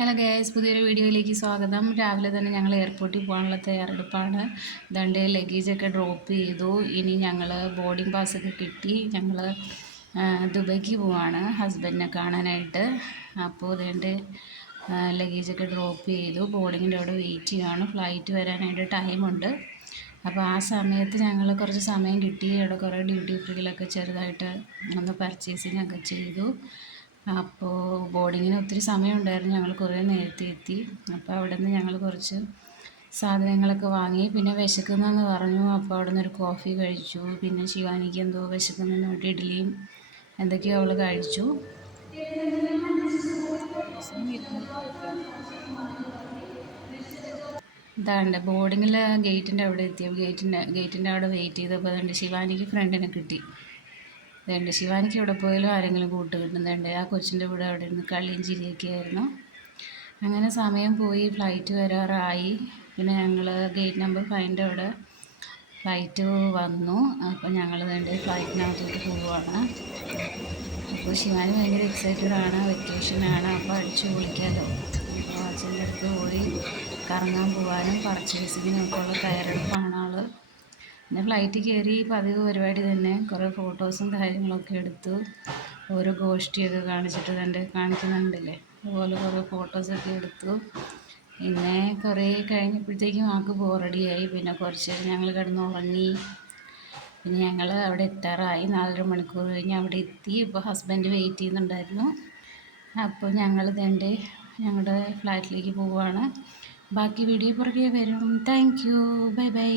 Hello guys, പുതിയൊരു വീഡിയോയിലേക്ക് സ്വാഗതം. രാവിലെ തന്നെ ഞങ്ങൾ എയർപോർട്ടിൽ പോകാനുള്ള തയ്യാറെടുപ്പാണ്. ദണ്ട് ലഗേജൊക്കെ ഡ്രോപ്പ് ചെയ്തു. ഇനി ഞങ്ങൾ ബോർഡിംഗ് പാസ്സൊക്കെ കിട്ടി. ഞങ്ങൾ ദുബൈക്ക് പോവാണ് ഹസ്ബൻഡിനെ കാണാനായിട്ട്. അപ്പോൾ അതുകൊണ്ട് ലഗേജൊക്കെ ഡ്രോപ്പ് ചെയ്തു. ബോർഡിങ്ങിൻ്റെ അവിടെ വെയിറ്റ് ചെയ്യുകയാണ്. ഫ്ലൈറ്റ് വരാനായിട്ട് ടൈമുണ്ട്. അപ്പോൾ ആ സമയത്ത് ഞങ്ങൾ കുറച്ച് സമയം കിട്ടി. അവിടെ കുറേ ഡ്യൂട്ടി ഫ്രീയിലൊക്കെ ചെറുതായിട്ട് ഒന്ന് പർച്ചേസിങ് ഒക്കെ ചെയ്തു. അപ്പോൾ ബോർഡിങ്ങിന് ഒത്തിരി സമയമുണ്ടായിരുന്നു. ഞങ്ങൾ കുറേ നേരത്തെ എത്തി. അപ്പോൾ അവിടെ നിന്ന് ഞങ്ങൾ കുറച്ച് സാധനങ്ങളൊക്കെ വാങ്ങി. പിന്നെ വിശക്കുന്നെന്ന് പറഞ്ഞു. അപ്പോൾ അവിടെ നിന്നൊരു കോഫി കഴിച്ചു. പിന്നെ ശിവാനിക്ക് എന്തോ വിശക്കുന്നതിന് വേണ്ടി ഇഡ്ഡലിയും എന്തൊക്കെയോ അവൾ കഴിച്ചു. ഇതാണ്ട് ബോർഡിങ്ങിൽ ഗേറ്റിൻ്റെ അവിടെ എത്തിയപ്പോൾ ഗേറ്റിൻ്റെ അവിടെ വെയിറ്റ് ചെയ്തപ്പോൾ അതുകൊണ്ട് ശിവാനിക്ക് ഫ്രണ്ടിനെ കിട്ടി. അതുകൊണ്ട് ശിവാനിക്ക് ഇവിടെ പോയാലും ആരെങ്കിലും കൂട്ട് കിട്ടുന്നുണ്ട്. ആ കൊച്ചിൻ്റെ കൂടെ അവിടെ ഇരുന്ന് കളിയും ചിരിയൊക്കെ ആയിരുന്നു. അങ്ങനെ സമയം പോയി, ഫ്ലൈറ്റ് വരാറായി. പിന്നെ ഞങ്ങൾ ഗേറ്റ് നമ്പർ 5 അവിടെ ഫ്ലൈറ്റ് വന്നു. അപ്പോൾ ഞങ്ങൾ വേണ്ടി ഫ്ലൈറ്റിനകത്തോട്ട് പോവുകയാണ്. അപ്പോൾ ശിവാനി ഭയങ്കര എക്സൈറ്റഡാണ്. വെക്കേഷനാണ്, അപ്പോൾ അടിച്ചു പൊളിക്കാമല്ലോ. അപ്പോൾ അച്ഛൻ്റെ അടുത്ത് പോയി കറങ്ങാൻ പോകാനും പർച്ചേസിങ്ങിനും ഒക്കെ ഉള്ള തയ്യാറെടുപ്പാണ് ആൾ. പിന്നെ ഫ്ലൈറ്റ് കയറി പതിവ് പരിപാടി തന്നെ. കുറേ ഫോട്ടോസും കാര്യങ്ങളൊക്കെ എടുത്തു. ഓരോ ഗോഷ്ഠിയൊക്കെ കാണിച്ചിട്ട് കാണിക്കുന്നുണ്ടല്ലേ, അതുപോലെ കുറേ ഫോട്ടോസൊക്കെ എടുത്തു. പിന്നെ കുറേ കഴിഞ്ഞപ്പോഴത്തേക്കും ആൾക്ക് ബോറടിയായി. പിന്നെ കുറച്ച് നേരം ഞങ്ങൾ കിടന്നുറങ്ങി. പിന്നെ ഞങ്ങൾ അവിടെ എത്താറായി. 4.5 മണിക്കൂർ കഴിഞ്ഞ് അവിടെ എത്തി. ഇപ്പോൾ ഹസ്ബൻഡ് വെയിറ്റ് ചെയ്യുന്നുണ്ടായിരുന്നു. അപ്പോൾ ഞങ്ങൾ ഞങ്ങളുടെ ഫ്ലാറ്റിലേക്ക് പോവുകയാണ്. ബാക്കി വീഡിയോ പുറകെ വരും. Thank you, bye bye.